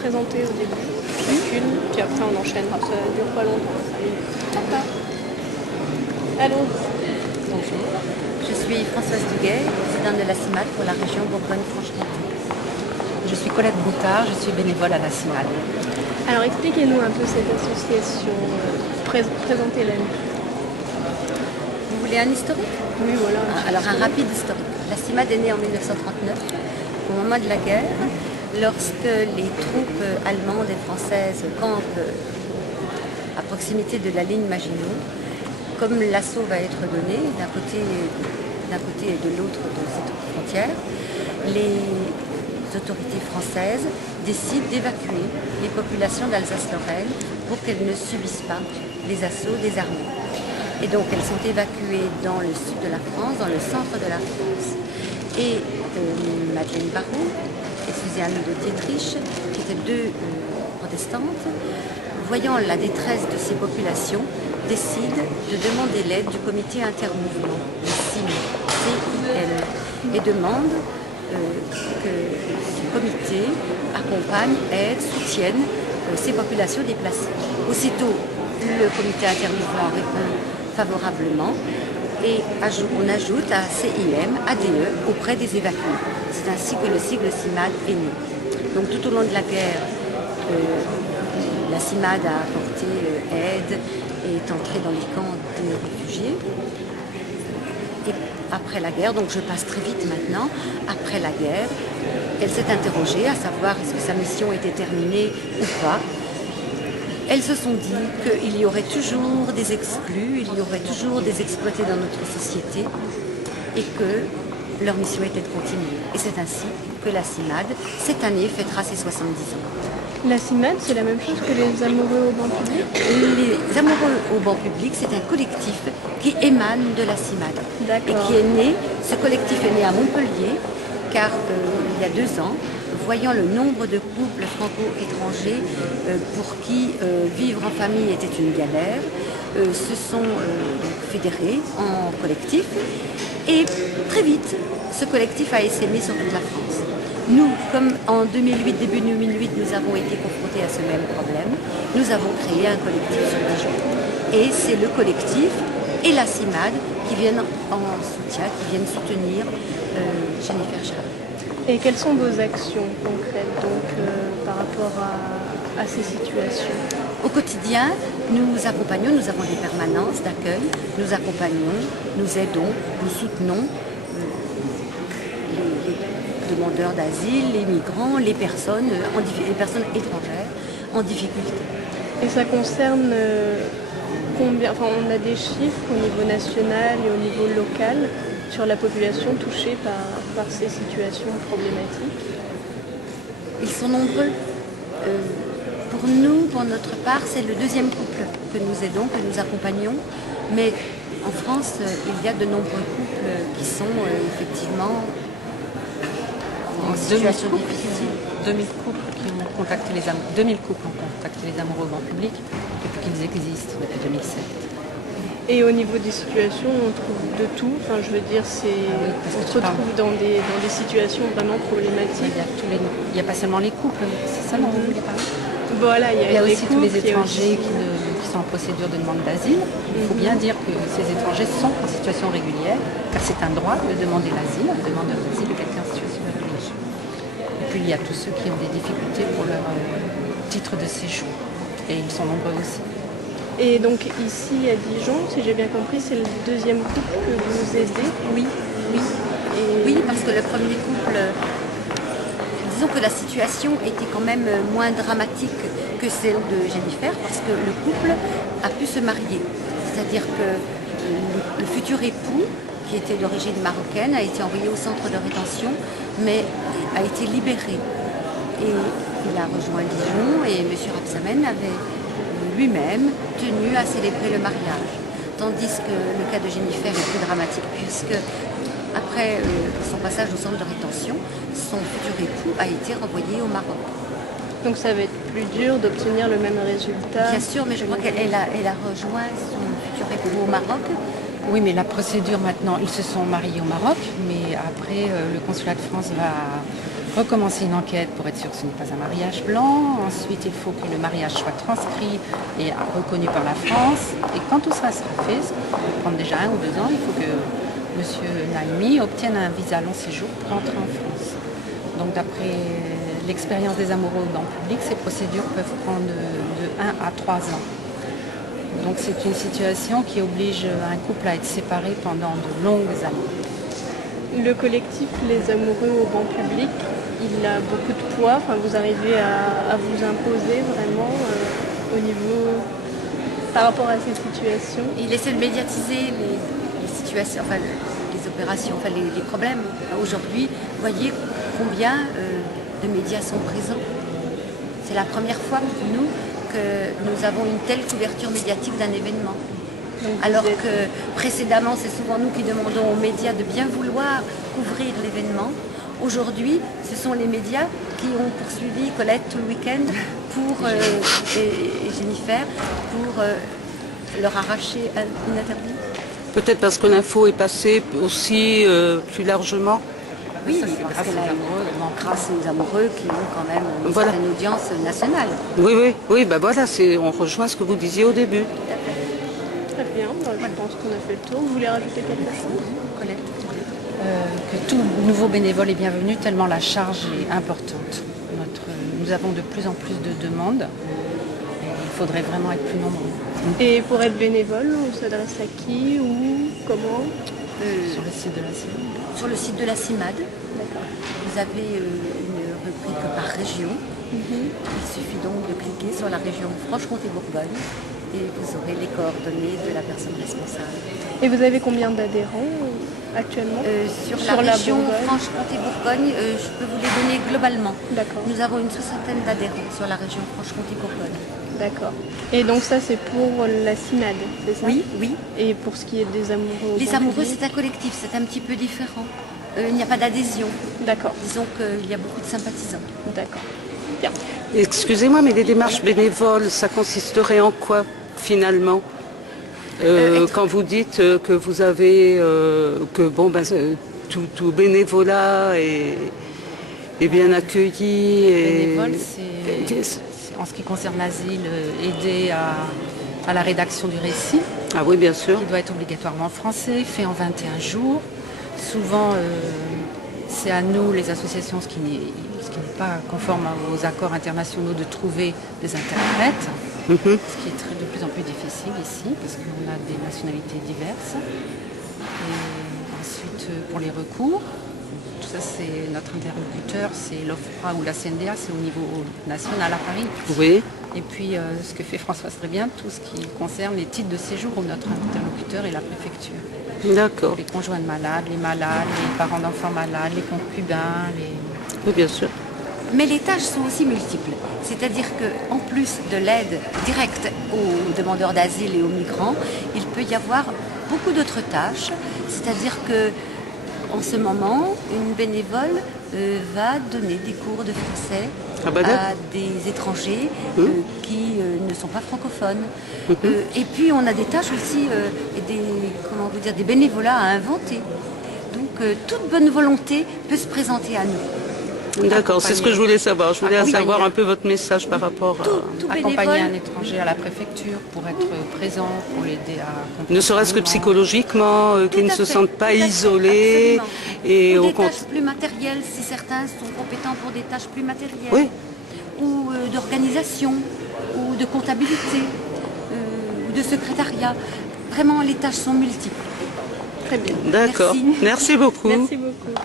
présenter au début, chacune, puis après on enchaînera. Ça dure pas longtemps. D'accord. Allô. Bonjour, je suis Françoise Duguay, présidente de la CIMAD pour la région Bourgogne-Franche-Comté. Je suis Colette Boutard, je suis bénévole à la CIMAD. Alors expliquez-nous un peu cette association, présentez-la. Vous voulez un historique? Oui, voilà. Alors un rapide historique. La CIMAD est née en 1939, au moment de la guerre, lorsque les troupes allemandes et françaises campent à proximité de la ligne Maginot. Comme l'assaut va être donné d'un côté et de l'autre de cette frontière, les autorités françaises décident d'évacuer les populations d'Alsace-Lorraine pour qu'elles ne subissent pas les assauts des armées. Et donc elles sont évacuées dans le sud de la France, dans le centre de la France. Et Madeleine Barrault et Suzanne de Dietrich, qui étaient deux protestantes, voyant la détresse de ces populations, décident de demander l'aide du comité intermouvement, le CIM, et demandent que ce comité accompagne, aide, soutienne ces populations déplacées. Aussitôt, le comité intermouvement répond favorablement et on ajoute à CIM, ADE, auprès des évacués. C'est ainsi que le sigle CIMAD est né. Donc tout au long de la guerre, la CIMAD a apporté aide et est entrée dans les camps des réfugiés. Et après la guerre, donc je passe très vite maintenant, après la guerre, elle s'est interrogée à savoir est-ce que sa mission était terminée ou pas. Elles se sont dit qu'il y aurait toujours des exclus, il y aurait toujours des exploités dans notre société et que leur mission était de continuer. Et c'est ainsi que la CIMAD, cette année, fêtera ses 70 ans. La CIMAD, c'est la même chose que les Amoureux au banc public? Les Amoureux au banc public, c'est un collectif qui émane de la CIMAD. D'accord. Et qui est né, ce collectif est né à Montpellier, car il y a 2 ans, voyant le nombre de couples franco-étrangers pour qui vivre en famille était une galère, se sont fédérés en collectif. Et très vite, ce collectif a essaimé sur toute la France. Nous, comme en 2008, début 2008, nous avons été confrontés à ce même problème, nous avons créé un collectif sur la région. Et c'est le collectif et la CIMAD qui viennent en soutien, qui viennent soutenir Jennifer Charles. Et quelles sont vos actions concrètes donc, par rapport à ces situations? Au quotidien, nous accompagnons, nous avons des permanences d'accueil, nous accompagnons, nous aidons, nous soutenons les demandeurs d'asile, les migrants, les personnes étrangères en difficulté. Et ça concerne combien? Enfin, on a des chiffres au niveau national et au niveau local sur la population touchée par ces situations problématiques? Ils sont nombreux. Pour nous, pour notre part, c'est le 2e couple que nous aidons, que nous accompagnons. Mais en France, il y a de nombreux couples qui sont effectivement en situation difficile. 2000 couples ont contacté les Amoureux au banc public depuis qu'ils existent, depuis 2007. Et au niveau des situations, on trouve de tout. Enfin, je veux dire, on se retrouve dans des situations vraiment problématiques. Il n'y a pas seulement les couples, c'est ça dont vous voulez parler? Voilà, il y a aussi tous les étrangers qui sont en procédure de demande d'asile. Il faut bien dire que ces étrangers sont en situation régulière, car c'est un droit de demander l'asile, un demandeur d'asile de quelqu'un en situation régulière. Et puis il y a tous ceux qui ont des difficultés pour leur titre de séjour. Et ils sont nombreux aussi. Et donc ici à Dijon, si j'ai bien compris, c'est le 2e couple que vous aidez? Oui. Oui, parce que le premier couple, disons que la situation était quand même moins dramatique que celle de Jennifer, parce que le couple a pu se marier. C'est-à-dire que le futur époux, qui était d'origine marocaine, a été envoyé au centre de rétention, mais a été libéré. Et il a rejoint Dijon et M. Rapsamen avait lui-même tenu à célébrer le mariage. Tandis que le cas de Jennifer est plus dramatique, puisque après son passage au centre de rétention, son futur époux a été renvoyé au Maroc. Donc ça va être plus dur d'obtenir le même résultat? Bien sûr, mais je crois qu'elle a rejoint son futur époux au Maroc. Oui, mais la procédure maintenant, ils se sont mariés au Maroc, mais après le consulat de France recommencer une enquête pour être sûr que ce n'est pas un mariage blanc. Ensuite, il faut que le mariage soit transcrit et reconnu par la France. Et quand tout ça sera fait, ça peut prendre déjà 1 ou 2 ans, il faut que M. Naimi obtienne un visa long séjour pour entrer en France. Donc d'après l'expérience des amoureux au banc public, ces procédures peuvent prendre de 1 à 3 ans. Donc c'est une situation qui oblige un couple à être séparé pendant de longues années. Le collectif Les Amoureux au banc public, il a beaucoup de poids. Enfin, vous arrivez à vous imposer vraiment au niveau par rapport à ces situations. Il essaie de médiatiser les situations, enfin les opérations, enfin les problèmes. Aujourd'hui, vous voyez combien de médias sont présents. C'est la première fois pour nous que nous avons une telle couverture médiatique d'un événement. Alors que précédemment, c'est souvent nous qui demandons aux médias de bien vouloir couvrir l'événement. Aujourd'hui, ce sont les médias qui ont poursuivi Colette tout le week-end et Jennifer pour leur arracher une interdit. Peut-être parce que l'info est passée aussi plus largement. Oui, parce que grâce aux amoureux qui ont quand même une certaine audience nationale. Oui, bah voilà, on rejoint ce que vous disiez au début. Très bien, je pense qu'on a fait le tour. Vous voulez rajouter quelque chose, Colette? Que tout nouveau bénévole est bienvenu tellement la charge est importante. Nous avons de plus en plus de demandes et il faudrait vraiment être plus nombreux. Et pour être bénévole, on s'adresse à qui ou comment? Sur le site de la CIMAD. Sur le site de la CIMAD, vous avez une rubrique par région. Il suffit donc de cliquer sur la région Franche-Comté-Bourgogne et vous aurez les coordonnées de la personne responsable. Et vous avez combien d'adhérents actuellement sur la région Franche-Comté-Bourgogne, je peux vous les donner globalement. D'accord. Nous avons une 60aine d'adhérents sur la région Franche-Comté-Bourgogne. D'accord. Et donc ça, c'est pour la CIMAD, c'est ça? Oui, oui. Et pour ce qui est des amoureux? Les amoureux, c'est un collectif, c'est un petit peu différent. Il n'y a pas d'adhésion. D'accord. Disons qu'il y a beaucoup de sympathisants. D'accord. Bien. Excusez-moi, mais les démarches bénévoles, ça consisterait en quoi finalement quand vous dites que vous avez tout bénévolat est bien accueilli Bénévole, c'est en ce qui concerne l'asile, aider à la rédaction du récit. Ah oui, bien sûr. Qui doit être obligatoirement en français, fait en 21 jours. Souvent, c'est à nous, les associations, ce qui n'est pas conforme aux accords internationaux, de trouver des interprètes. Ce qui est de plus en plus difficile ici, parce qu'on a des nationalités diverses. Et ensuite, pour les recours, tout ça, c'est notre interlocuteur, c'est l'OFPRA ou la CNDA, c'est au niveau national à Paris. Oui. Et puis, ce que fait Françoise très bien, tout ce qui concerne les titres de séjour où notre interlocuteur est la préfecture. D'accord. Les conjoints de malades, les parents d'enfants malades, les concubins, Oui, bien sûr. Mais les tâches sont aussi multiples. C'est-à-dire qu'en plus de l'aide directe aux demandeurs d'asile et aux migrants, il peut y avoir beaucoup d'autres tâches. C'est-à-dire que en ce moment, une bénévole va donner des cours de français à des étrangers qui ne sont pas francophones. Et puis on a des tâches aussi, des bénévolats à inventer. Donc toute bonne volonté peut se présenter à nous. D'accord, c'est ce que je voulais savoir. Je voulais savoir un peu votre message par rapport à... Accompagner un étranger à la préfecture pour être présent, pour l'aider à comprendre. Ne serait-ce que psychologiquement, qu'ils ne se sentent pas isolés. Et ou des tâches plus matérielles, si certains sont compétents pour des tâches plus matérielles. Oui. Ou d'organisation, ou de comptabilité, ou de secrétariat. Vraiment, les tâches sont multiples. Très bien. D'accord. Merci. Merci beaucoup. Merci beaucoup.